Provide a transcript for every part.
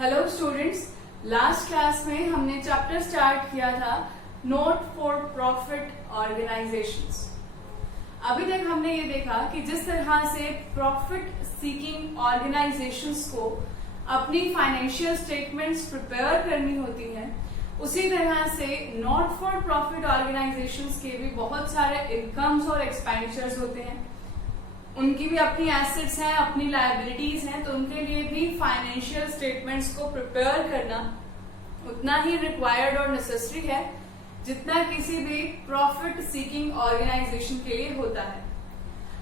Hello students, last class में हमने chapter start किया था नोट फॉर प्रॉफिट ऑर्गेनाइजेशंस। अभी तक हमने ये देखा कि जिस तरह से प्रॉफिट सीकिंग ऑर्गेनाइजेशंस को अपनी फाइनेंशियल स्टेटमेंट्स प्रिपेयर करनी होती हैं, उसी तरह से नॉट फॉर प्रॉफिट ऑर्गेनाइजेशंस के भी बहुत सारे इनकम्स और एक्सपेंडिचर्स होते हैं। उनकी भी अपनी एसेट्स हैं, अपनी लायबिलिटीज हैं, तो उनके लिए भी फाइनेंशियल स्टेटमेंट्स को प्रिपेयर करना उतना ही रिक्वायर्ड और नेसेसरी है जितना किसी भी प्रॉफिट सीकिंग ऑर्गेनाइजेशन के लिए होता है।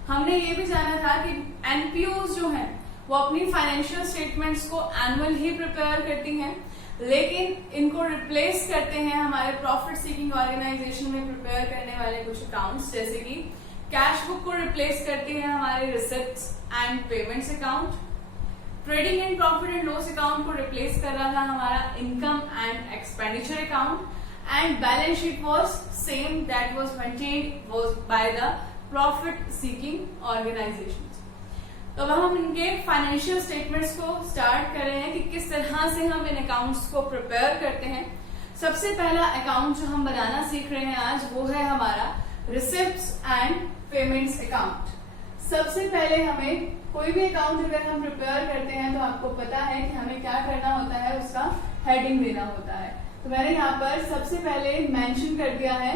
हमने ये भी जाना था कि एनपीओज जो हैं वो अपनी फाइनेंशियल स्टेटमेंट्स को एनुअल ही प्रिपेयर करती हैं, लेकिन इनको रिप्लेस करते हैं हमारे प्रॉफिट सीकिंग ऑर्गेनाइजेशन में प्रिपेयर करने वाले कुछ अकाउंट्स, जैसे कि कैश बुक को रिप्लेस करती है हमारे receipts and payments account. Trading and profit and loss account को रिप्लेस कर रहा था हमारा income and expenditure account, and balance sheet was same, that was maintained by the profit seeking organisation. तो अब हम इनके फाइनेंशियल स्टेटमेंट्स को स्टार्ट कर रहे हैं कि किस तरह से हम इन अकाउंट्स को प्रिपेयर करते हैं। सबसे पहला अकाउंट जो हम बनाना सीख रहे हैं आज, वो है हमारा रिसिप्ट्स एंड पेमेंट्स अकाउंट। सबसे पहले हमें कोई भी अकाउंट अगर हम प्रिपेयर करते हैं तो आपको पता है कि हमें क्या करना होता है, उसका हेडिंग देना होता है। तो मैंने यहाँ पर सबसे पहले मेंशन कर दिया है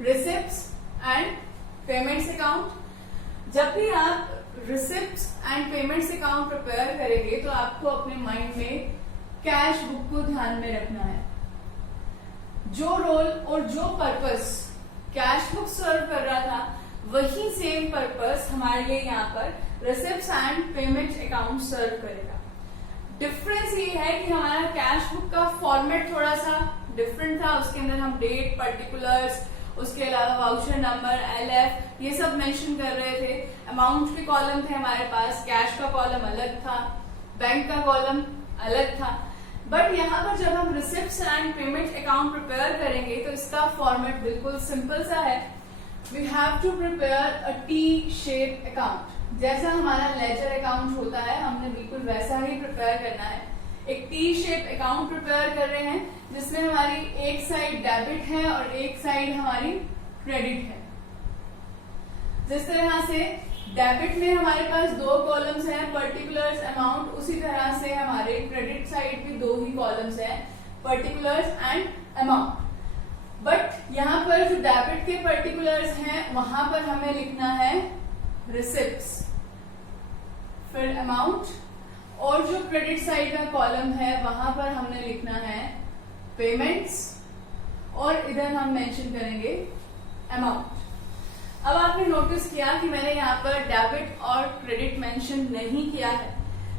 रिसिप्ट्स एंड पेमेंट्स अकाउंट। जब भी आप receipts and payments account prepare करेंगे तो आपको अपने माइंड में कैश बुक को ध्यान में रखना है। जो रोल और जो पर्पस कैश बुक सर्व कर रहा था, वही सेम पर्पस हमारे लिए यहाँ पर रिसिप्ट्स एंड पेमेंट अकाउंट सर्व करेगा। डिफरेंस ये है कि हमारा कैश बुक का फॉर्मेट थोड़ा सा डिफरेंट था। उसके अंदर हम डेट, पर्टिकुलर्स, उसके अलावा वाउचर नंबर, LF ये सब मेंशन कर रहे थे। अमाउंट के कॉलम थे हमारे पास, कैश का कॉलम अलग था, बैंक का कॉलम अलग था। बट यहाँ पर जब हम receipts and payment account prepare करेंगे तो इसका फॉर्मेट बिल्कुल सिंपल सा है। We have to prepare a T shape account. जैसा हमारा लेजर अकाउंट होता है, हमने बिल्कुल वैसा ही प्रिपेयर करना है। एक टी शेप अकाउंट प्रिपेयर कर रहे हैं जिसमें हमारी एक साइड डेबिट है और एक साइड हमारी क्रेडिट है। जिस तरह से डेबिट में हमारे पास दो कॉलम्स हैं, पर्टिकुलर्स, अमाउंट, उसी तरह से हमारे क्रेडिट साइड भी दो ही कॉलम्स हैं, पर्टिकुलर्स एंड अमाउंट। बट यहाँ पर जो डेबिट के पर्टिकुलर्स हैं वहां पर हमें लिखना है रिसिप्ट्स, फिर अमाउंट, और जो क्रेडिट साइड का कॉलम है वहां पर हमने लिखना है पेमेंट्स, और इधर हम मेंशन करेंगे अमाउंट। अब आपने नोटिस किया कि मैंने यहाँ पर डेबिट और क्रेडिट मेंशन नहीं किया है,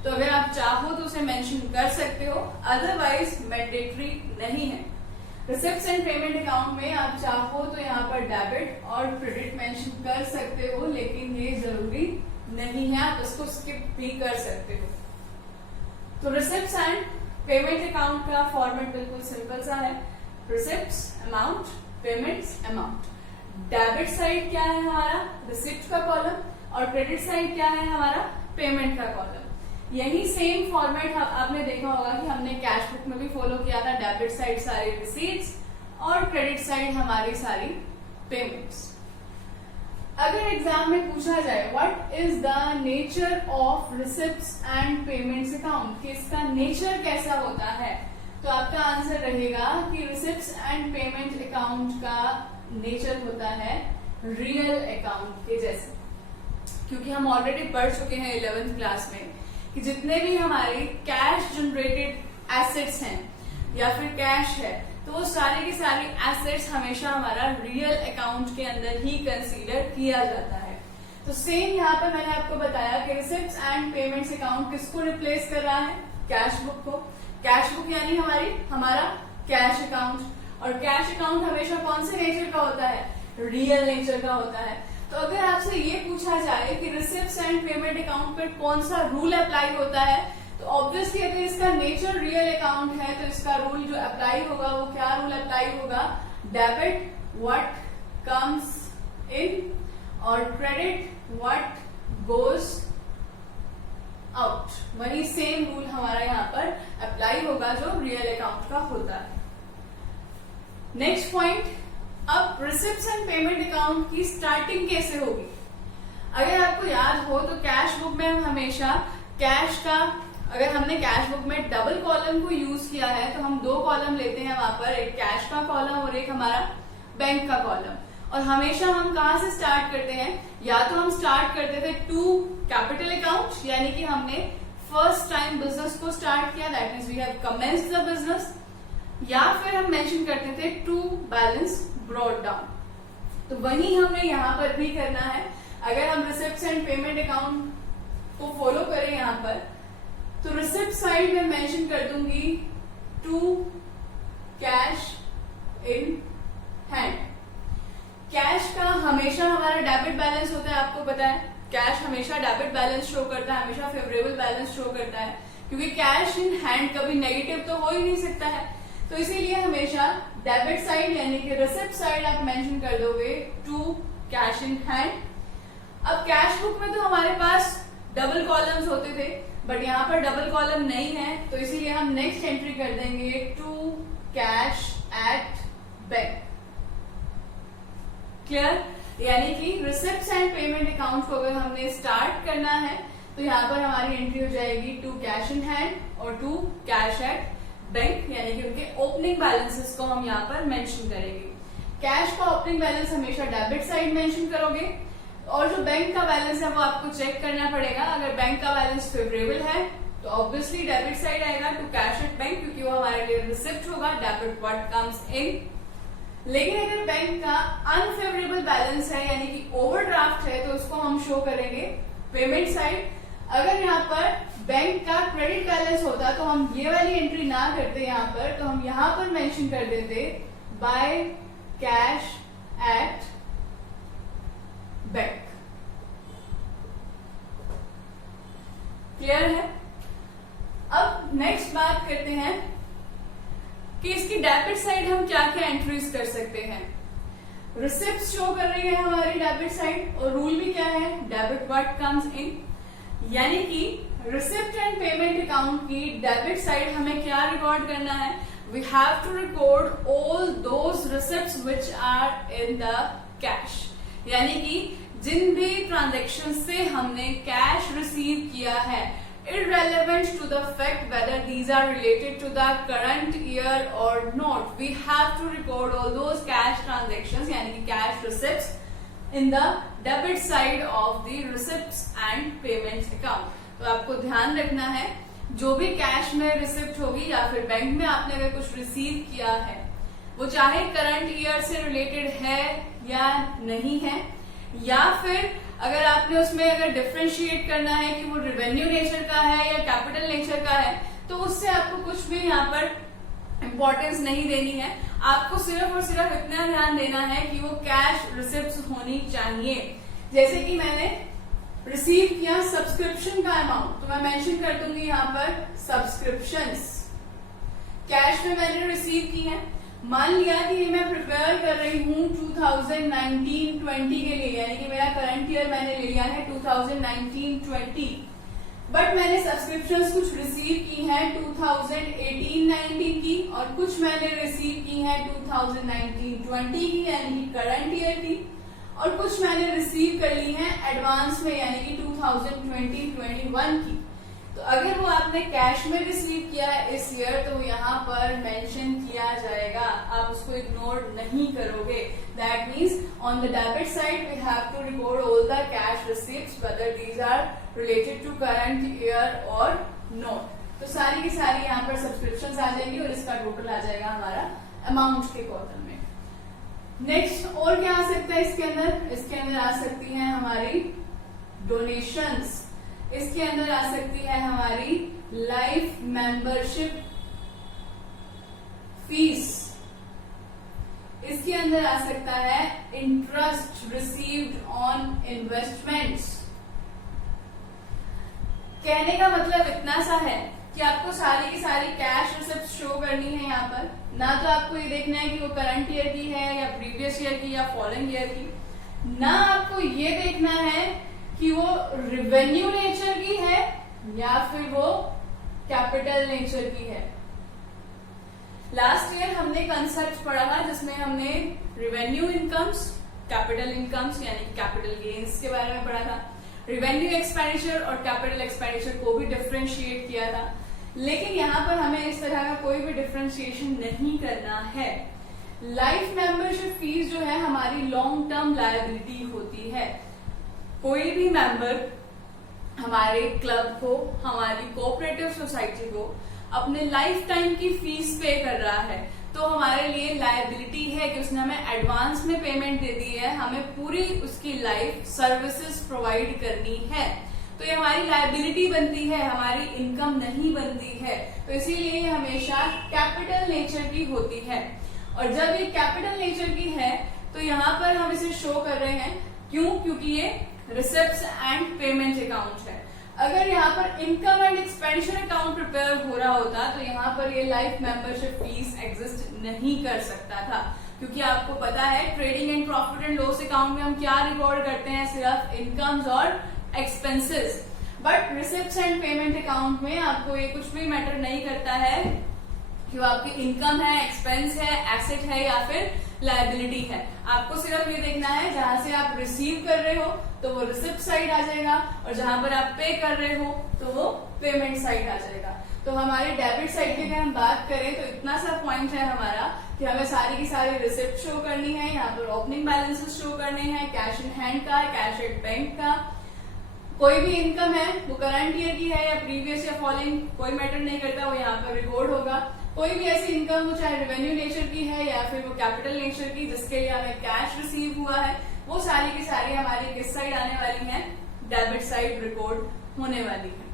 तो अगर आप चाहो तो उसे मेंशन कर सकते हो, अदरवाइज मैंडेटरी नहीं है। रिसिप्ट्स एंड पेमेंट अकाउंट में आप चाहो तो यहाँ पर डेबिट और क्रेडिट मेंशन कर सकते हो, लेकिन ये जरूरी नहीं है, आप इसको स्किप भी कर सकते हो। तो रिसिप्ट्स एंड पेमेंट अकाउंट का फॉर्मेट बिल्कुल सिंपल सा है, receipts, amount, payments, amount. Debit side क्या है हमारा, रिसिप्ट का कॉलम, और क्रेडिट साइड क्या है हमारा, पेमेंट का कॉलम। यही सेम फॉर्मेट आपने देखा होगा कि हमने कैश बुक में भी फॉलो किया था। डेबिट साइड सारी रिसीट्स और क्रेडिट साइड हमारी सारी पेमेंट्स। अगर एग्जाम में पूछा जाए what is the nature of receipts and payments account, कि इसका नेचर कैसा होता है, तो आपका आंसर रहेगा कि रिसिप्ट्स एंड पेमेंट अकाउंट का नेचर होता है रियल अकाउंट के जैसे। क्योंकि हम ऑलरेडी पढ़ चुके हैं 11th क्लास में कि जितने भी हमारी कैश जनरेटेड एसेट्स हैं या फिर कैश है, तो वो सारी की सारी एसेट्स हमेशा हमारा रियल अकाउंट के अंदर ही कंसीडर किया जाता है। तो सेम यहाँ पर मैंने आपको बताया कि रिसिप्ट्स एंड पेमेंट्स अकाउंट किसको रिप्लेस कर रहा है, कैश बुक को। कैश बुक यानी हमारा कैश अकाउंट, और कैश अकाउंट हमेशा कौन से नेचर का होता है, रियल नेचर का होता है। तो अगर आपसे ये पूछा जाए कि रिसिप्ट्स एंड पेमेंट अकाउंट पर कौन सा रूल अप्लाई होता है, तो ऑब्वियसली अगर इसका नेचर रियल अकाउंट है तो इसका रूल जो अप्लाई होगा वो क्या रूल अप्लाई होगा, डेबिट व्हाट कम्स इन, और क्रेडिट व्हाट गोज आउट। वही सेम रूल हमारा यहाँ पर अप्लाई होगा जो रियल अकाउंट का होता है। नेक्स्ट पॉइंट, अब रिसिप्ट्स एंड पेमेंट अकाउंट की स्टार्टिंग कैसे होगी। अगर आपको याद हो तो कैश बुक में हम हमेशा कैश का, अगर हमने कैश बुक में डबल कॉलम को यूज किया है तो हम 2 कॉलम लेते हैं वहां पर, एक कैश का कॉलम और एक हमारा बैंक का कॉलम। और हमेशा हम कहां से स्टार्ट करते हैं, या तो हम स्टार्ट करते थे टू कैपिटल अकाउंट, यानी कि हमने फर्स्ट टाइम बिजनेस को स्टार्ट किया, that means we have commenced the business, या फिर हम मेंशन करते थे टू बैलेंस ब्रॉट डाउन। तो वही हमने यहाँ पर भी करना है। अगर हम रिसिप्ट्स एंड पेमेंट अकाउंट को फॉलो करें यहाँ पर, तो रिसिप्ट साइड में मेंशन कर दूंगी to cash in hand. Cash का हमेशा हमारा डेबिट बैलेंस होता है, आपको पता है कैश हमेशा डेबिट बैलेंस शो करता है, हमेशा फेवरेबल बैलेंस शो करता है, क्योंकि कैश इन हैंड कभी नेगेटिव तो हो ही नहीं सकता है। तो इसीलिए हमेशा डेबिट साइड यानी कि रिसिप्ट साइड आप मेंशन कर दोगे टू कैश इन हैंड। अब कैश बुक में तो हमारे पास डबल कॉलम्स होते थे, बट यहाँ पर डबल कॉलम नहीं है, तो इसीलिए हम नेक्स्ट एंट्री कर देंगे to cash at bank. Clear? यानी कि रिसिप्ट्स एंड पेमेंट अकाउंट को अगर हमने स्टार्ट करना है तो यहाँ पर हमारी एंट्री हो जाएगी टू कैश इन हैंड और टू कैश एट बैंक, यानी कि उनके ओपनिंग बैलेंसेस को हम यहाँ पर मेंशन करेंगे। कैश का ओपनिंग बैलेंस हमेशा डेबिट साइड मेंशन करोगे, और जो बैंक का बैलेंस है वो आपको चेक करना पड़ेगा। अगर बैंक का बैलेंस फेवरेबल है तो ऑब्वियसली डेबिट साइड आएगा टू कैश एट बैंक, क्योंकि वो हमारे लिए रिसिप्ट होगा, डेबिट व्हाट कम्स इन। लेकिन अगर बैंक का अनफेवरेबल बैलेंस है यानी कि ओवरड्राफ्ट है तो उसको हम शो करेंगे पेमेंट साइड। अगर यहाँ पर बैंक का क्रेडिट बैलेंस होता तो हम ये वाली एंट्री ना करते यहाँ पर, तो हम यहाँ पर मेंशन कर देते by cash at bank. Clear है? अब नेक्स्ट बात करते हैं कि इसकी डेबिट साइड हम क्या क्या एंट्रीज कर सकते हैं। रिसिप्ट शो कर रही है हमारी डेबिट साइड, और रूल भी क्या है, डेबिट व्हाट कम्स इन, यानी कि रिसिप्ट एंड पेमेंट अकाउंट की डेबिट साइड हमें क्या रिकॉर्ड करना है, we have to record all those receipts which are in the cash, यानी कि जिन भी ट्रांजैक्शन से हमने कैश रिसीव किया है, irrelevant to the fact whether these are related to the current year or not, we have to record all those cash transactions यानी कि cash receipts in the debit side of the receipts and payments account। तो आपको ध्यान रखना है जो भी cash में रिसिप्ट होगी या फिर बैंक में आपने अगर कुछ रिसीव किया है, वो चाहे करंट ईयर से रिलेटेड है या नहीं है, या फिर अगर आपने उसमें अगर डिफरेंशिएट करना है कि वो रेवेन्यू नेचर का है या कैपिटल नेचर का है, तो उससे आपको कुछ भी यहाँ पर इंपॉर्टेंस नहीं देनी है। आपको सिर्फ और सिर्फ इतना ध्यान देना है कि वो कैश रिसिप्ट्स होनी चाहिए। जैसे कि मैंने रिसीव किया सब्सक्रिप्शन का अमाउंट, तो मैं मेंशन कर दूंगी यहाँ पर सब्सक्रिप्शंस, कैश में मैंने रिसीव की है। मान लिया कि मैं प्रिपेयर कर रही हूँ 2019-20 के लिए, यानी कि मेरा करंट ईयर मैंने ले लिया है 2019-20, बट मैंने सब्सक्रिप्शंस कुछ रिसीव की हैं 2018-19 की, और कुछ मैंने रिसीव की हैं 2019-20 की यानी कि करंट ईयर की, और कुछ मैंने रिसीव कर ली हैं एडवांस में यानी कि 2020-21 की। तो अगर वो आपने कैश में रिसीव किया है इस ईयर तो यहाँ पर मेंशन किया जाएगा, आप उसको इग्नोर नहीं करोगे। That means on the debit side we have to record all the cash receipts whether these are related to current year और नॉट। तो सारी की सारी यहाँ पर सब्सक्रिप्शंस आ जाएंगी और इसका टोटल आ जाएगा हमारा अमाउंट के कॉलम में। नेक्स्ट और क्या आ सकता है इसके अंदर, इसके अंदर आ सकती है हमारी डोनेशंस, इसके अंदर आ सकती है हमारी लाइफ मेंबरशिप फीस, इसके अंदर आ सकता है इंटरेस्ट रिसीव्ड ऑन इन्वेस्टमेंट्स। कहने का मतलब इतना सा है कि आपको सारी की सारी कैश रिसिप्ट शो करनी है यहाँ पर, ना तो आपको ये देखना है कि वो करंट ईयर की है या प्रीवियस ईयर की या फॉलोइंग ईयर की, ना आपको ये देखना है कि वो रेवेन्यू नेचर की है या फिर वो कैपिटल नेचर की है। लास्ट ईयर हमने कंसेप्ट पढ़ा था जिसमें हमने रिवेन्यू इनकम्स, कैपिटल इनकम्स यानी कैपिटल गेन्स के बारे में पढ़ा था, रिवेन्यू एक्सपेंडिचर और कैपिटल एक्सपेंडिचर को भी डिफरेंशिएट किया था। लेकिन यहाँ पर हमें इस तरह का कोई भी डिफरेंशिएशन नहीं करना है। लाइफ मेंबरशिप फीस जो है हमारी लॉन्ग टर्म लायबिलिटी होती है। कोई भी मेंबर हमारे क्लब को, हमारी कोऑपरेटिव सोसाइटी को अपने लाइफ टाइम की फीस पे कर रहा है तो हमारे लिए लायबिलिटी है कि उसने हमें एडवांस में पेमेंट दे दी है, हमें पूरी उसकी लाइफ सर्विसेज प्रोवाइड करनी है, तो ये हमारी लायबिलिटी बनती है, हमारी इनकम नहीं बनती है। तो इसीलिए ये हमेशा कैपिटल नेचर की होती है। और जब ये कैपिटल नेचर की है तो यहाँ पर हम इसे शो कर रहे हैं, क्यों? क्योंकि ये रिसिप्ट्स एंड पेमेंट अकाउंट है। अगर यहाँ पर income and expenditure account prepare हो रहा होता तो यहाँ पर ये लाइफ मेंबरशिप फीस एग्जिस्ट नहीं कर सकता था, क्योंकि आपको पता है trading and profit and loss account में हम क्या रिकॉर्ड करते हैं, सिर्फ इनकम्स और expenses. But receipts and payment account में आपको ये कुछ भी मैटर नहीं करता है कि वो आपकी इनकम है, एक्सपेंस है, एसेट है या फिर लायबिलिटी है। आपको सिर्फ ये देखना है जहां से आप रिसीव कर रहे हो तो वो रिसिप्ट साइड आ जाएगा और जहां पर आप पे कर रहे हो तो वो पेमेंट साइड आ जाएगा। तो हमारे डेबिट साइड की अगर हम बात करें तो इतना सा पॉइंट है हमारा कि हमें सारी की सारी रिसिप्ट शो करनी है, यहाँ पर ओपनिंग बैलेंसेस शो करने हैं, कैश इन हैंड का, कैश एट बैंक का, कोई भी इनकम है वो करंट ईयर की है या प्रीवियस या फॉलोइंग, कोई मैटर नहीं करता, वो यहाँ पर रिकॉर्ड होगा। कोई भी ऐसी इनकम वो चाहे रेवेन्यू नेचर की है या फिर वो कैपिटल नेचर की जिसके लिए हमें कैश रिसीव हुआ है, वो सारी की सारी हमारी किस साइड आने वाली है, डेबिट साइड रिकॉर्ड होने वाली है।